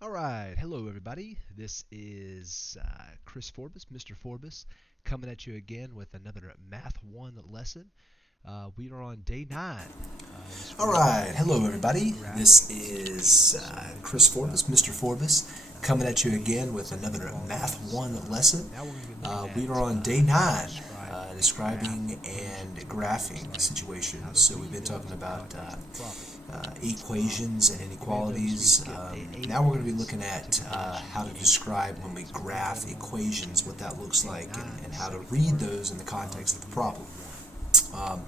All right, hello everybody. This is Chris Forbes, Mr. Forbes, coming at you again with another Math 1 lesson. We are on day 9, All describing right, hello and everybody. This graphing. is So we Chris talked Forbes, about Mr. Forbes, coming at you again with and another Math inequalities. 1 lesson. Now we're going to be looking We at are on day how to 9, describe and graph describing equations, and what that looks graphing like, and how situations. to So we've read been talking those in the about context of the problem. equations and You may have noticed we inequalities. skipped day 8 Now we're going to be because looking at typically I should how be to getting to describe when today. we So we're going to go right graph along equations, what to that looks day like, 9, and the how to second read part those in the of context of the Unit problem. 1. Um, Alright,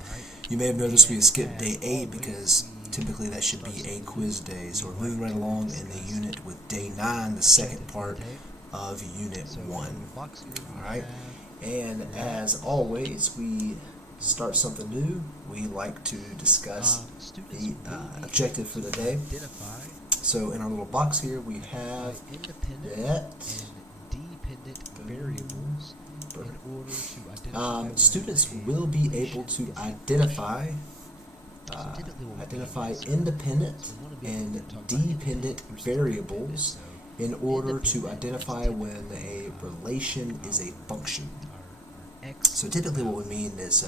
you may have noticed we and skipped day as 8 always, because we typically that should start be a something quiz new. day. So We we're like moving right to along in the discuss unit with day the 9, the second objective for the part day. of unit So in our 1. little box here, we Alright, have and let as always, we start something new. We like to discuss students the will be objective able for the to day. identify So in our little box here, we have independent that. and dependent variables in order to identify when Students a will be able relation to is a function. identify So typically what we identify do is, independent so we want to be and able to talk about dependent independent versus variables dependent. in So order to independent identify is when a typically, relation is a function. our x So typically what we mean is,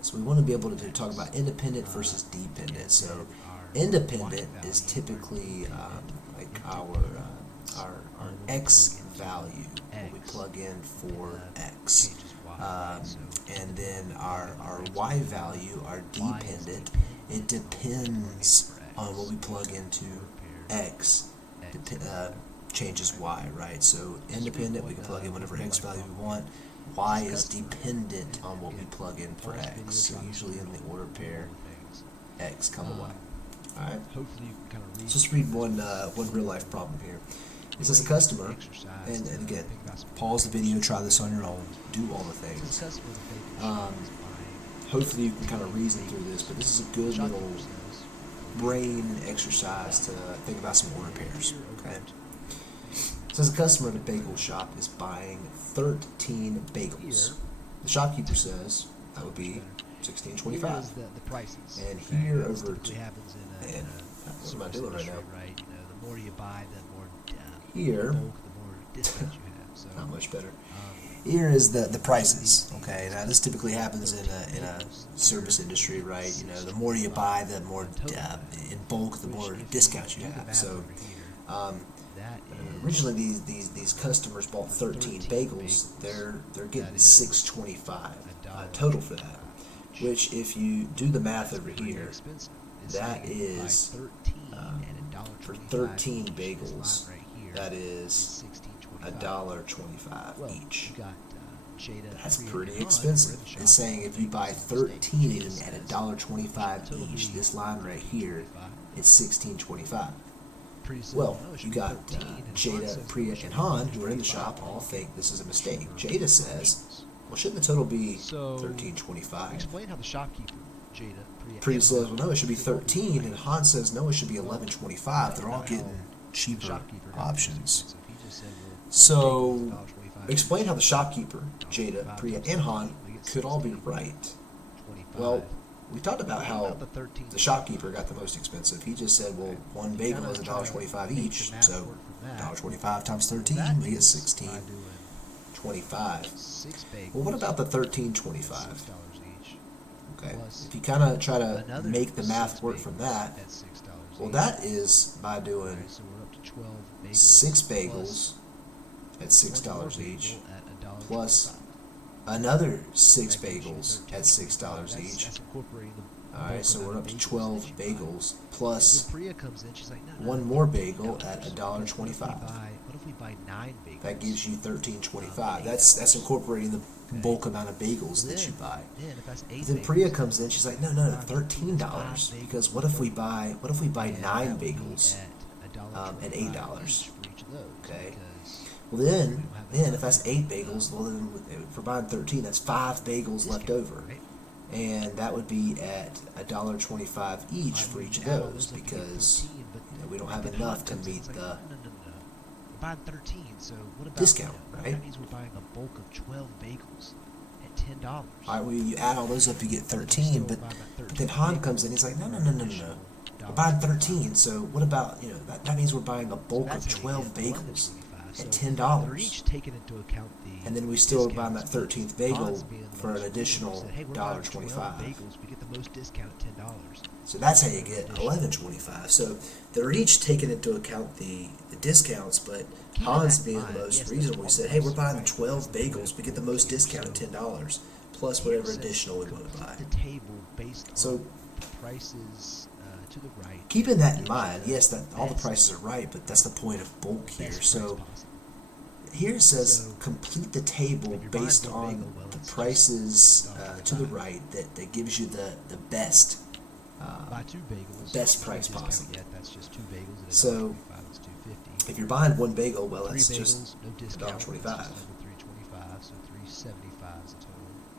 so we want to be able to talk about independent versus dependent. So independent is typically like our x value, what we plug in for x. And then our y value, our dependent, it depends on what we plug into x, changes y, right? So independent, we can plug in whatever x value we want. Y is dependent on what we plug in for x. So usually in the order pair, x, comma, y. Alright? Hopefully you can kind of read. So let's read one real life problem here. It says a customer, and again, pause the video, try this on your own, do all the things. Hopefully you can kind of reason through this, but this is a good little brain exercise to think about some order pairs. Okay. It says a customer at a bagel shop is buying 13 bagels. The shopkeeper says that would be $16.25. The prices. And here This over typically to happens in man, what am I doing right now? right? You know, the more you buy, the more Here, bulk, the more discounts you have. So not much better. Here is the prices. Okay, now this typically happens in a service industry, right? You know, the more you buy, the more in bulk, the more discounts you have. So originally these customers bought 13 bagels. They're getting $6.25 total for that. Which, if you do the math over here, that is for 13 bagels. That is $1.25 each. That's pretty expensive. It's saying if you buy 13 at $1.25 each, this line right here, it's $16.25. Well, you got Jada, Priya, and Han, who are in the shop, all think this is a mistake. Jada says, well, shouldn't the total be $13.25? Explain how the shopkeeper, Jada, Priya says, well, no, it should be 13, and Han says, no, it should be $11.25. They're all getting cheaper options. So, explain how the shopkeeper, Jada, Priya, and Han could all be right. Well, we talked about how the shopkeeper got the most expensive. He just said, well, one bagel is $1.25 each, so $1.25 times 13, we get $16.25. Well, what about the $13.25? Okay, if you kind of try to make the math work from that, well, that is by doing 6 bagels at $6 each, plus another 6 bagels at $6 each. Alright, so we're up to 12 bagels, plus one more bagel at $1.25. That gives you $13.25. That's incorporating the bulk amount of bagels that you buy. Then Priya comes in, she's like, no, $13, because what if we buy 9 bagels at $8? Okay. Well then if that's 8 bagels, well then if we're buying 13, that's 5 bagels left over, and that would be at $1.25 each for each of those, because we don't have enough to meet the discount, right? That means we're buying a bulk of 12 bagels at $10. All right, well, you add all those up, you get 13, but then Han comes in, he's like, no. We're buying 13, so what about, that means we're buying a bulk of 12 bagels at $10. They're each taking into account the and then we still buy that 13th bagel for an additional $1.25. We get the most discount at $10. So that's how you get $11.25. So they're each taking into account the discounts, but Hans, being the most reasonable, he said, hey, we're buying 12 bagels. We get the most discount at $10, plus whatever additional we want to buy. The table based on prices to the right. Keeping that in mind, yes, that all the prices are right, but that's the point of bulk here. So here it says complete the table based on the prices to the right that gives you the best best price possible. So if you're buying one bagel, well, it's just $1.25.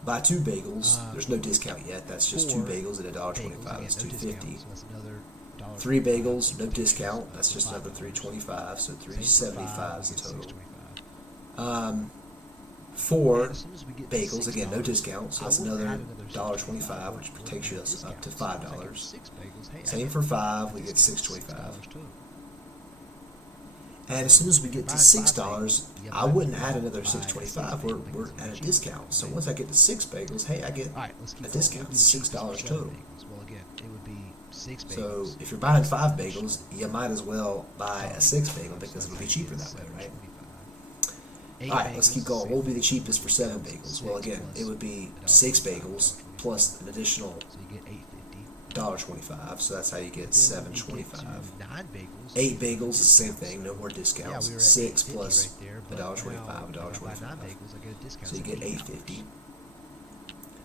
Buy two bagels, there's no discount yet. That's just two bagels at $1.25. That's $2.50. Three bagels, no discount. That's just another $3.25. So $3.75 is the total. Four bagels, again, no discount. So that's another $1.25, which takes you up to $5. Same for five, we get $6.25. And as soon as we get to $6, I wouldn't add another $6.25. We're at a discount. So once I get to 6 bagels, hey, I get a discount. It's $6 total. So if you're buying 5 bagels, you might as well buy a 6 bagel because it'll be cheaper that way, right? Alright, let's keep going. What will be the cheapest for 7 bagels? Well, again, it would be 6 bagels plus an additional $1.25, so that's how you get $7.25. 8 bagels is the same thing, no more discounts. 6 plus $1.25, $1.25. So you get $8.50.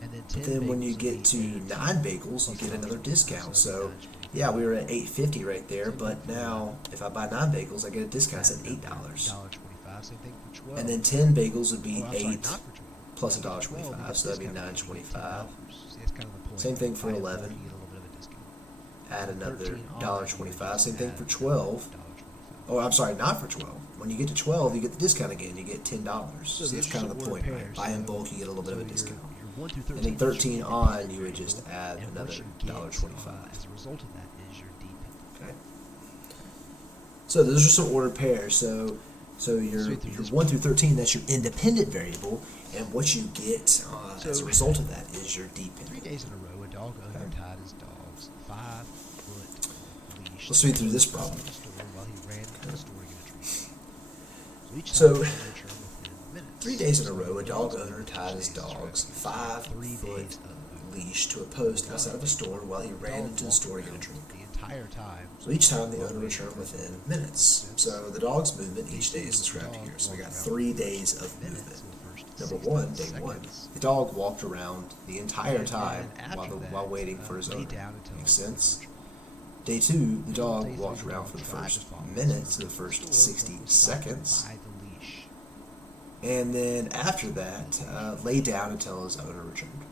But then when you get to 9 bagels, you get another discount. So yeah, we were at $8.50 right there, but now if I buy 9 bagels, I get a discount. It's at $8. And then 10 bagels would be 8 plus $1.25, so that'd be $9.25. Same thing for 11. Add another $1.25. Same thing for 12. Oh, I'm sorry, not for 12. When you get to 12, you get the discount again. You get $10. So that's kind of the point, right? Buy in bulk, you get a little bit of a discount. And then 13 on, you would just add another $1.25. Okay. So those are some ordered pairs. So your 1 through 13, that's your independent variable, and what you get as a result of that is your dependent. 3 days in a row, a dog owner tied his dog's 5-foot leash. Let's read through this problem. While he ran to the store to get a treat. So 3 days in a row, a dog owner tied his dog's 5-foot leash to a post outside of a store while he ran into the store to get a treat. So each time the owner returned within minutes. So the dog's movement each day is described here. So we got 3 days of movement. Number 1, day 1. The dog walked around the entire time while waiting for his owner. Makes sense? Day 2, the dog walked around for the first minutes, the first 60 seconds. And then after that, lay down until his owner returned.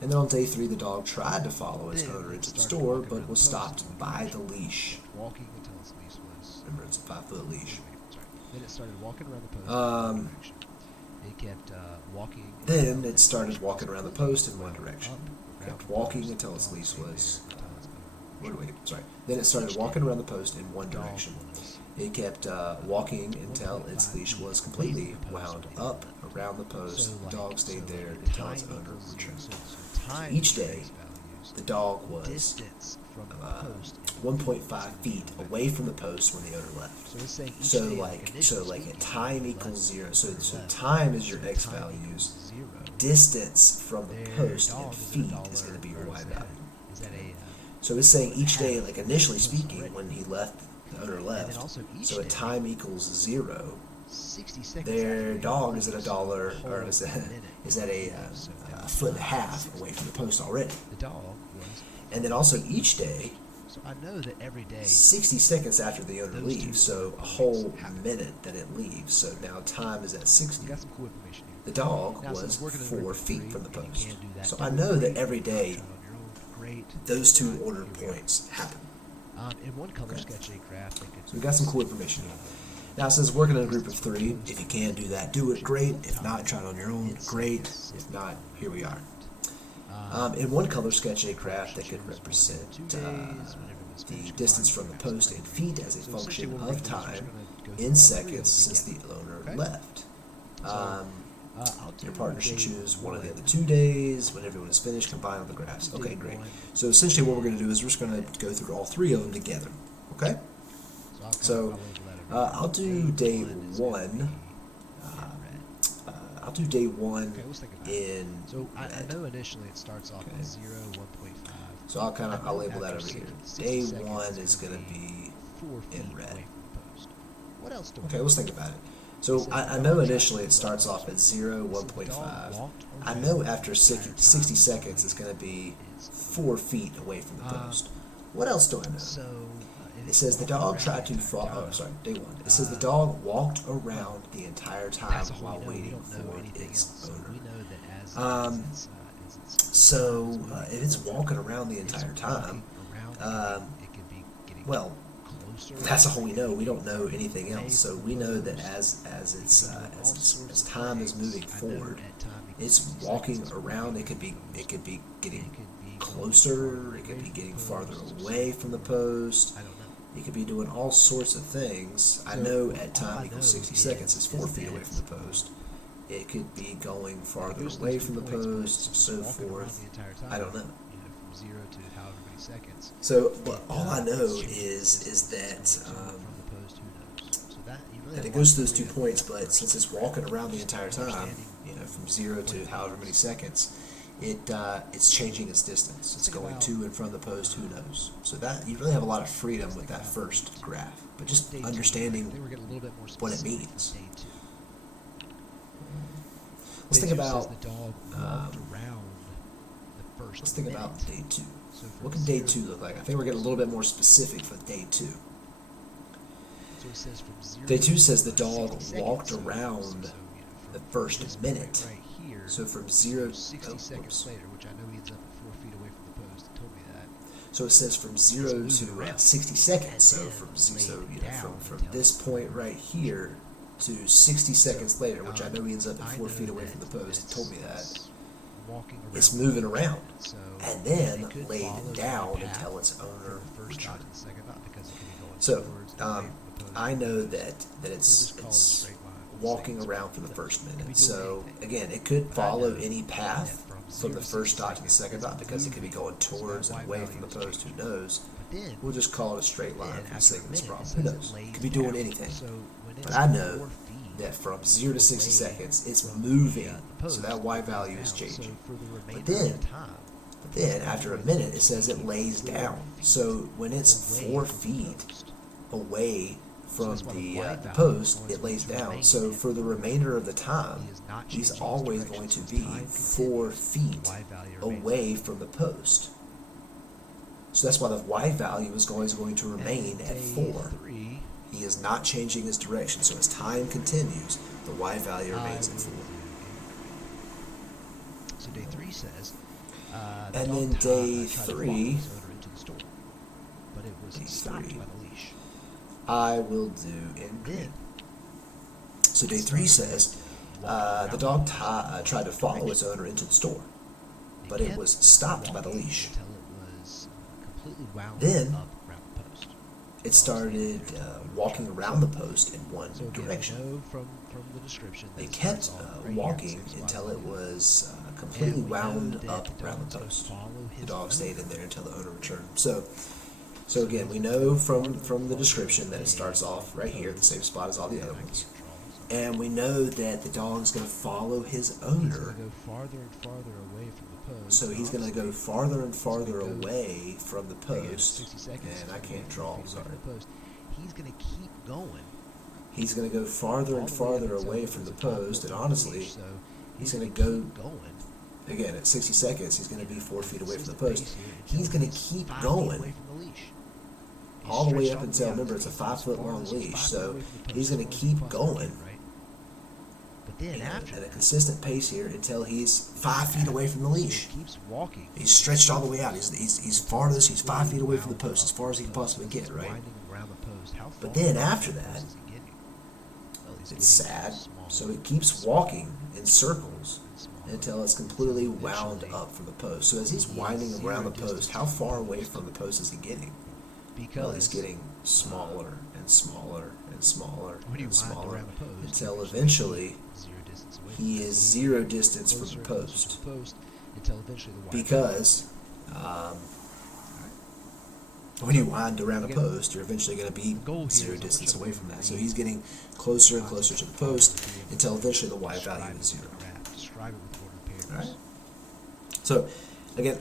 And then on day 3, the dog tried to follow his owner into the store, but was stopped by the leash. Remember, it's a 5-foot leash. Then it started walking around the post. It kept walking. Then it started walking around the post in one direction. Kept walking until its leash was. Then it started walking around the post in one direction. It kept walking until its leash was completely wound up around the post. The dog stayed there until its owner returned. Each day, the dog was 1.5 feet away from the post when the owner left. So like a time equals 0. So time is your x values. Distance from the post in feet is going to be your y value. So it's saying each day, like initially speaking, when he left, the owner left. So at time equals 0, their dog is at $1, or is at a foot and a half away from the post already. And then also each day, so I know that every day 60 seconds after the owner leaves, so a whole minute that it leaves. So now time is at 60. The dog was 4 feet from the post. So I know that every day those two ordered points happen. In one color sketch graph, so we got some cool information here. Now it says working in a group of 3. If you can do that, do it. Great. If not, try it on your own. Great. If not, here we are. In one color, sketch a graph that could represent the distance from the post in feet as a function of time in seconds since the owner left. Your partner should choose one of the other 2 days. When everyone is finished, combine all the graphs. Okay, great. So essentially what we're going to do is we're just going to go through all 3 of them together. Okay? So I'll do day 1. I'll do day 1 in I know initially it starts off at 0, 1.5. So I'll label that over here. Day 1 is going to be in red. What else do okay, let's think about it. So I know initially it starts off at 0, 1.5. I know after 60 seconds it's going to be 4 feet away from the post. What else do I know? It says the dog tried to fall. Oh, sorry, day 1. It says the dog walked around the entire time while waiting for its owner. So if it's walking around the entire time, well, that's all we know. We don't know anything else. So we know that as time is moving forward, it's walking around. It could be getting closer. It could be getting farther away from the post. It could be doing all sorts of things. I know at time equals 60 seconds is 4 feet away from the post. It could be going farther away from the post, so forth. I don't know. From 0 to however many seconds. So all I know is that that it goes to those 2 points, but since it's walking around the entire time, from 0 to however many seconds, it's changing its distance. It's going to and from the post. Who knows? So that you really have a lot of freedom with that first graph, but just understanding what it means. Let's think about let's think about day 2. What can day 2 look like? I think we're getting a little bit more specific for day 2. Day 2 says the dog walked around the first minute. So from 0 So it says from 0 to 60 seconds. So from this point right here to 60 seconds later, which I know he ends up at 4 feet away from the post. He told me that. It's moving around and then laid down until its owner returns. So I know that it's walking around for the first minute. So again, it could follow any path from the first dot to the second dot because it could be going towards and away from the post. Who knows? We'll just call it a straight line for the sake of this problem. Who knows? It could be doing anything. But I know that from 0 to 60 seconds, it's moving, so that Y value is changing. But then after a minute, it says it lays down. So when it's 4 feet away from the post, it lays down. So for the remainder of the time, he's always going to be 4 feet away from the post. So that's why the Y value is always going to remain at 4. He is not changing his direction, so as time continues, the Y value remains at 4. So day 3 says, and then day 3, but it was stopped by the leash. I will do in green. So day 3 says, the dog tried to follow its owner into the store, but it was stopped by the leash. Then it started walking around the post in one direction. It kept walking until it was completely wound up around the post. The dog stayed in there until the owner returned. So again, we know from the description that it starts off right here, the same spot as all the other ones. And we know that the dog's going to follow his owner. So he's going to go farther and farther away from the post. And I can't draw, sorry. He's going to keep going. He's going to go farther and farther away from the post. And honestly, he's going to go, again, at 60 seconds, he's going to be 4 feet away from the post. He's going to keep going all the way up until, remember, it's a 5-foot long leash. So he's going to keep going. At a consistent pace here until he's 5 feet away from the leash. He's stretched all the way out. He's farthest. He's 5 feet away from the post, as far as he can possibly get, right? But then after that, it's sad. So it keeps walking in circles until it's completely wound up from the post. So as he's winding around the post, how far away from the post is he getting? Well, he's getting smaller and smaller and smaller and smaller until eventually he is 0 distance from the post. Because when you wind around a post, you're eventually going to be 0 distance away from that. So he's getting closer and closer to the post until eventually the Y value is 0. All right. So again,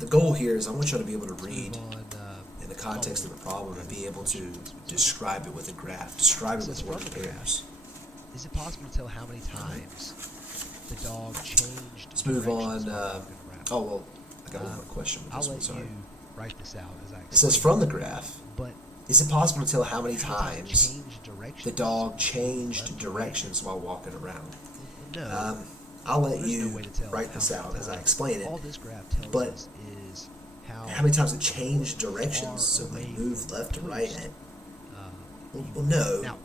the goal here is I want you to be able to read in the context of the problem and be able to describe it with a graph, describe it with ordered pairs. Is it possible to tell how many times the dog changed? Let's move on. Oh well, I got one more question with this one. Sorry. Write this out as I it says from the graph. But is it possible to tell how many times the dog changed directions while walking around? No. I'll let you write this out as I explain it. All this graph tells but us is how many times it changed directions, so like move left to right. And, well, no. Now,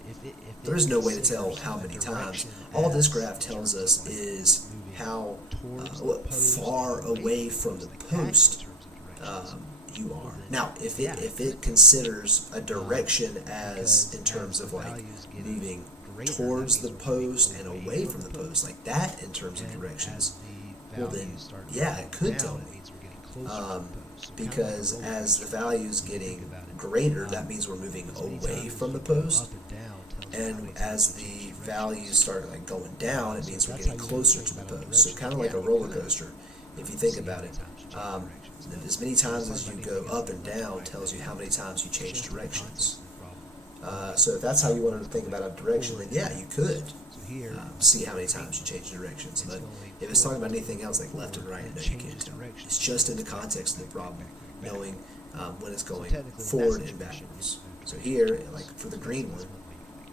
there is no way to tell how many times. All this graph tells us is how far away from the post you are. Now, if it considers a direction as in terms of like moving towards the post and away from the post, like that in terms of directions, well then, yeah, it could tell me. Because as the value is getting greater, that means we're moving away from the post. And as the values start like going down, it means we're getting closer to the post. So kind of like a roller coaster, if you think about it. As many times as you go up and down tells you how many times you change directions. So if that's how you wanted to think about a direction, then yeah, you could see how many times you change directions. But if it's talking about anything else like left and right, no, you can't tell. It's just in the context of the problem, knowing when it's going forward and backwards. So here, like for the green one,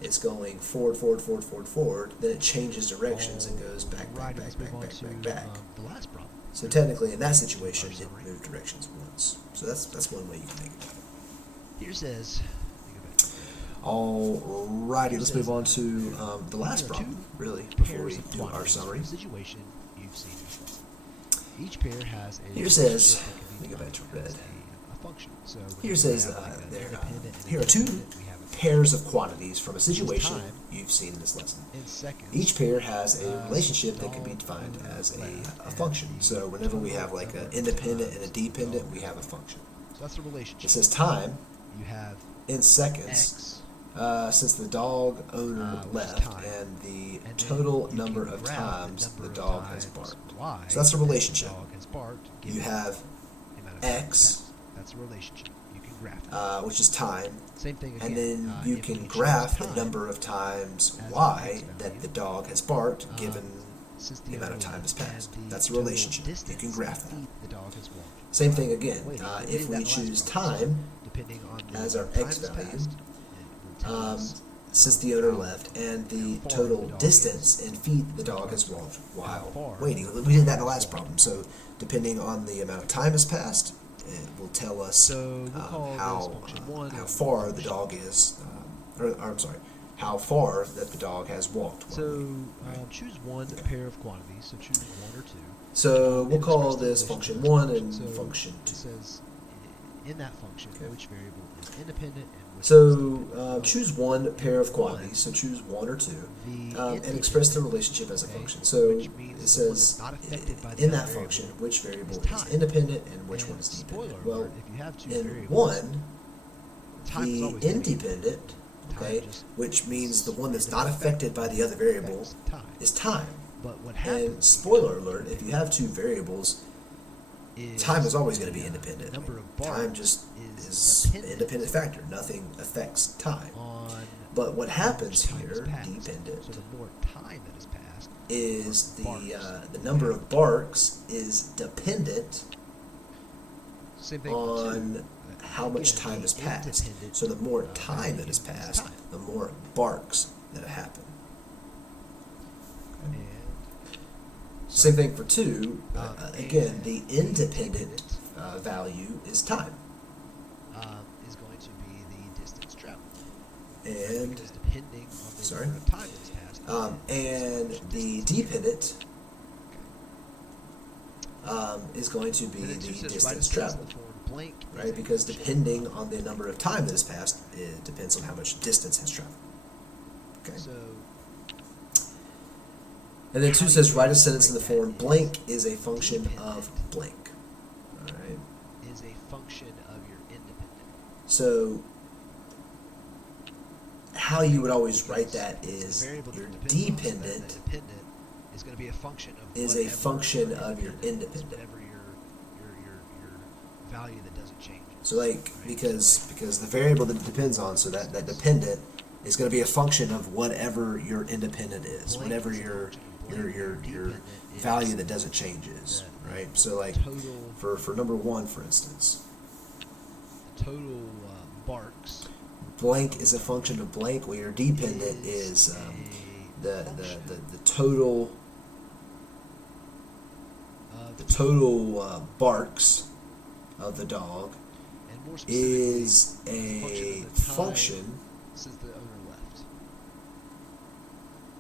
it's going forward, forward, forward, forward, forward. Then it changes directions and goes back, back, back, back, back, back, back. So technically, in that situation, it moved directions once. So that's one way you can think about it. Here says. Alrighty, let's move on to the last problem, really, before we do our summary. Situation you've seen this lesson. Each pair has a. Here says, let me go back to red. So here says here are 2 pairs of quantities from a situation you've seen in this lesson. Each pair has a relationship that can be defined as a function. So whenever we have like an independent and a dependent, we have a function. So that's the relationship. It says time you have in seconds since the dog owner left and the total number of times the dog has barked. So that's the relationship. You have x. That's a relationship. You can graph which is time. Same thing again. And then you can graph the number of times y that the dog has barked given the amount of time has passed. That's a relationship. You can graph that. Same thing again. If we choose time as our x value, since the owner left, and the total distance in feet the dog has walked while waiting. We did that in the last problem. So depending on the amount of time has passed, it will tell us how far the dog is, how far that the dog has walked. So choose one pair of quantities. So choose 1 or 2. So we'll call this function 1 and function 2. It says in that function which variable is independent and which so choose one pair of quantities. So choose 1 or 2 and express the relationship as a function. So it says in that function which variable is independent and which one is dependent. Well, in 1, the independent, okay, which means the one that's not affected by the other variable, is time. And spoiler alert, if you have 2 variables, time is always going to be independent. Time just is an independent factor. Nothing affects time. But what happens here, dependent, is the number of barks is dependent on how much time has passed. So the more time that has passed, the more barks that happen. Same thing for 2. Again, the independent value is time. Is going to be the distance traveled. And depending on the number of time that has passed. And the dependent is going to be the distance traveled, right? Because depending on the number of time that has passed, it depends on how much distance has traveled. Okay. And then 2 says, write a sentence in the form, blank is a function of blank. All right. Is a function of your independent. So how you would always write that is your dependent is going to be a function of is a function of your independent. Whatever your value that doesn't change. So like because the variable that it depends on, so that dependent is going to be a function of whatever your independent is, whatever your value that doesn't change is, right? So like for number 1, for instance, total barks. Blank is a function of blank, where your dependent is the total barks of the dog is a function since the owner left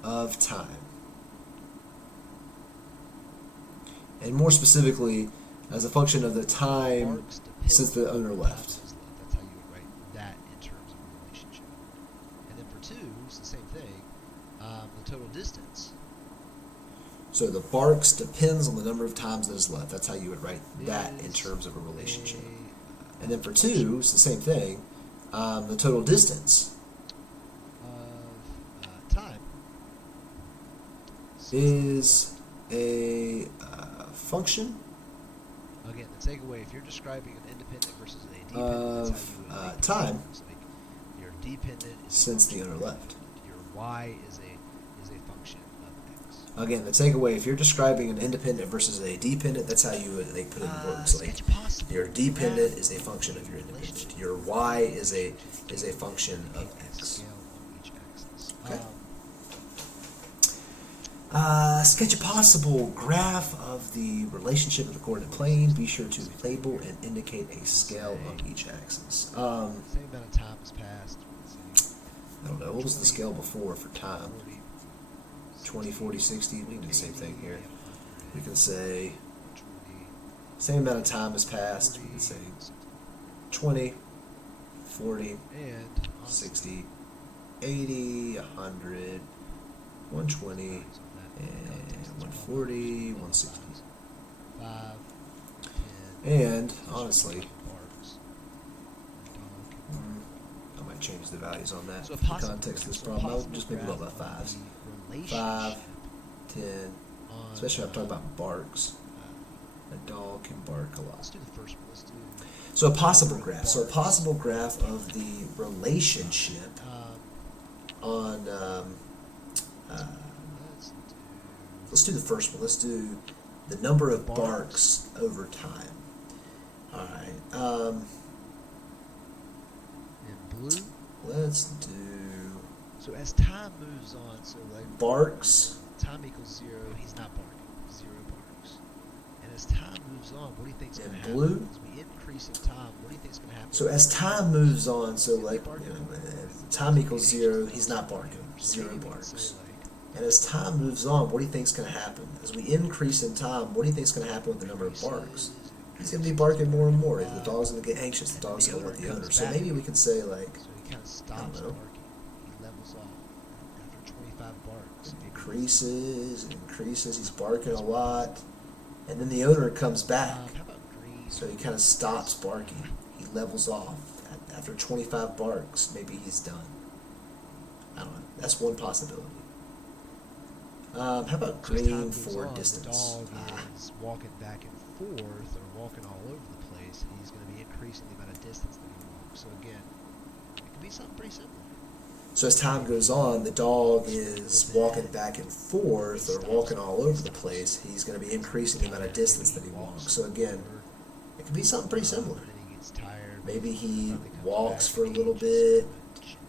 of time. And more specifically, as a function of the time since the owner left. That's how you would write that in terms of a relationship. And then for 2, it's the same thing. The total distance. So the barks depends on the number of times that is left. That's how you would write that in terms of a relationship. And then for 2, it's the same thing. The total distance of time is a function. Again, the takeaway: if you're describing an independent versus a dependent, that's how you would time. Your dependent is since the owner left. Your y is a function of x. Again, the takeaway: if you're describing an independent versus a dependent, that's how you would put in words. Like your dependent is a function of your independent. Your y is a function of x. Okay. Sketch a possible graph of the relationship of the coordinate plane. Be sure to label and indicate a scale of each axis. Same amount of time has passed. I don't know. What was the scale before for time? 20, 40, 60. We can do the same thing here. We can say same amount of time has passed. We can say 20, 40, 60, 80, 100, 120, and 140, 160. And honestly, I might change the values on that. So in the context of this problem, I'll just maybe go by 5s. 5, 10, especially when I'm talking about barks. A dog can bark a lot. Let's do the first one. So a possible graph. So a possible graph of the relationship on. Let's do the first one. Let's do the number of barks over time. All right. In blue. Let's do. So as time moves on, so like barks. Time equals 0. He's not barking. 0 barks. And as time moves on, what do you think is going to happen? Blue. As we increase in time, what do you think is going to happen? So as time moves on, so like time equals 0. He's not barking. 0 barks. And as time moves on, what do you think is going to happen? As we increase in time, what do you think is going to happen with the number of barks? He's going to be barking more and more. The dog's going to get anxious. The dog's going to want the owner. So maybe we can say like, so he kind of stops barking. He levels off after 25 barks. Increases. He's barking a lot. And then the owner comes back. How about green? So he kind of stops barking. He levels off. After 25 barks, maybe he's done. I don't know. That's one possibility. How about green for distance? The dog is walking back and forth or walking all over the place. He's going to be increasing the amount of distance that he walks. So again, it could be something pretty similar. So as time goes on, the dog is walking back and forth or walking all over the place. He's going to be increasing the amount of distance that he walks. So again, it could be something pretty similar. Maybe he walks for a little bit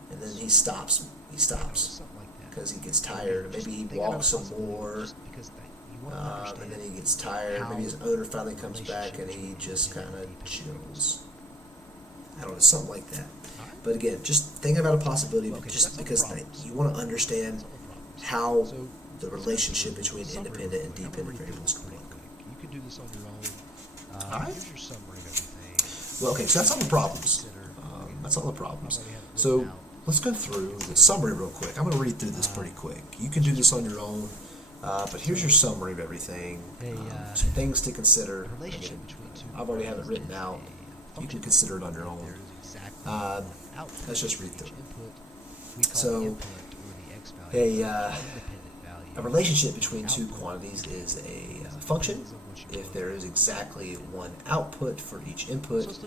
and then he stops. Because he gets tired. Maybe he walks some more, and then he gets tired. Maybe his owner finally comes back and he just kind of chills. I don't know, something like that. But again, just thinking about a possibility, just because you want to understand how the relationship between independent and dependent variables can look. and do this on your own. All right. Here's your summary of everything. Well, okay, so that's all the problems. That's all the problems. So let's go through the summary real quick. I'm going to read through this pretty quick. You can do this on your own, but here's your summary of everything. Some things to consider. Again, I've already have it written out. You can consider it on your own. Let's just read through it. So, a relationship between two quantities is a function. If there is exactly one output for each input,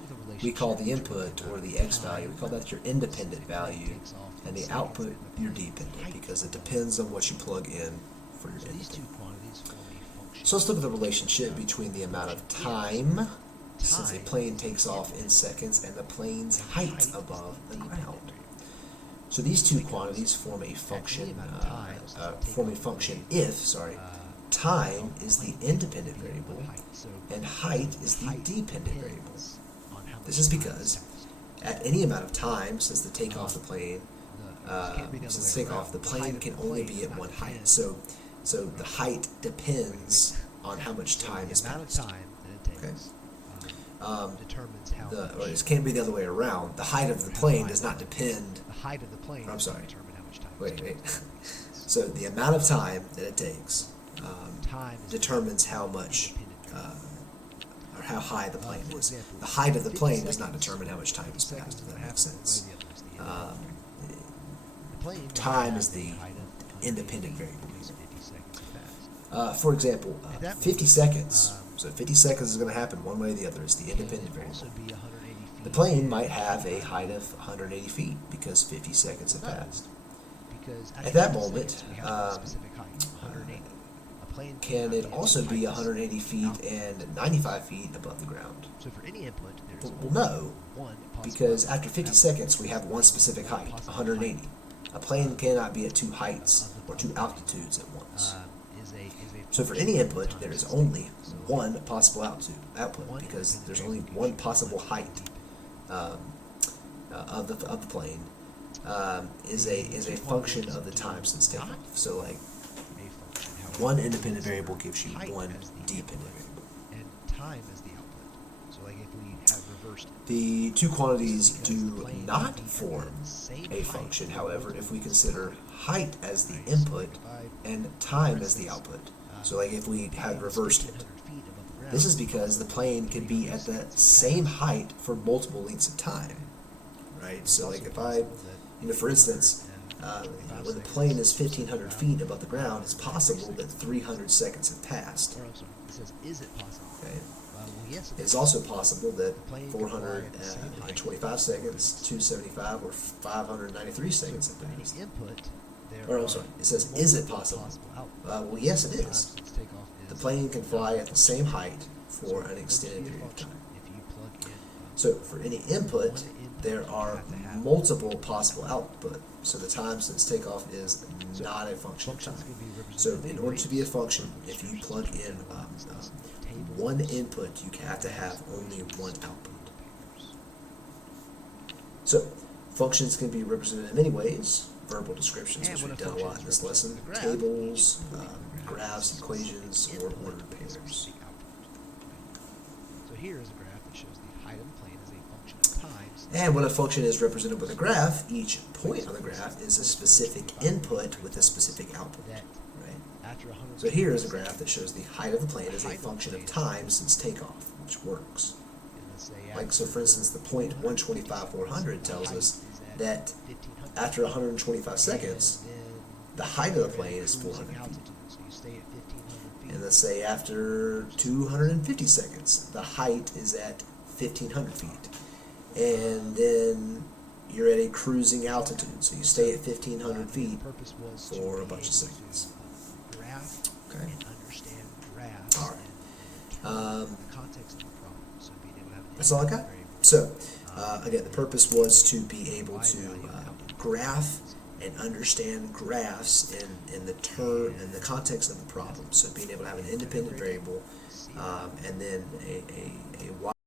we call the input, or the x value, we call that your independent value, and the output your dependent, because it depends on what you plug in for your input. So let's look at the relationship between the amount of time, since a plane takes off in seconds, and the plane's height above the ground. So these two quantities form a function, if time is the independent variable and height is the dependent variable. This is because at any amount of time since the takeoff, the plane can only be at one height. So the height depends on how much time is passed. Okay. Or it can be the other way around. The height of the plane does not depend. I'm sorry. Wait. So the amount of time that it takes determines how much or how high the plane is. The height of the plane does not determine how much time is passed, if that makes sense. Time is the independent variable. For example, 50 seconds. So 50 seconds is going to happen one way or the other. It's the independent variable. The plane might have a height of 180 feet because 50 seconds have passed. At that moment, can it also be 180 feet and 95 feet above the ground? Well, no, because after 50 seconds we have one specific height, 180. A plane cannot be at two heights or two altitudes at once. So for any input, there is only one possible output because there's only one possible height of the plane is a function of the time since takeoff. So like one independent variable gives you one dependent variable. And time is the output. So like if we have reversed the two quantities do not form a function, however, if we consider height as the input and time as the output. So like if we had reversed it. This is because the plane can be at the same height for multiple lengths of time, right? So like if for instance, when the plane is 1,500 feet above the ground, it's possible that 300 seconds have passed. Okay. It's also possible that 425 seconds, 275, or 593 seconds have passed. Or I'm sorry, it says, is it possible? Well, yes, it is. The plane can fly at the same height for an extended period of time. So for any input, there are multiple possible output. So the time since takeoff is not a function of time. So in order to be a function, if you plug in one input, you have to have only one output. So functions can be represented in many ways. Verbal descriptions, which we've done a lot in this lesson, tables, graphs, equations, or ordered pairs. So here is a graph that shows the height of the plane as a function of time. And when a function is represented with a graph, each point on the graph is a specific input with a specific output. Right? So here is a graph that shows the height of the plane as a function of time since takeoff, which works. Like, so for instance, the point 125, 400 tells us that after 125 seconds, the height of the plane is 400 feet. And let's say after 250 seconds, the height is at 1,500 feet. And then you're at a cruising altitude, so you stay at 1,500 feet for a bunch of seconds. Okay. All right. That's all I got. So, again, the purpose was to be able to graph and understand graphs in the context of the problem. So being able to have an independent variable and then a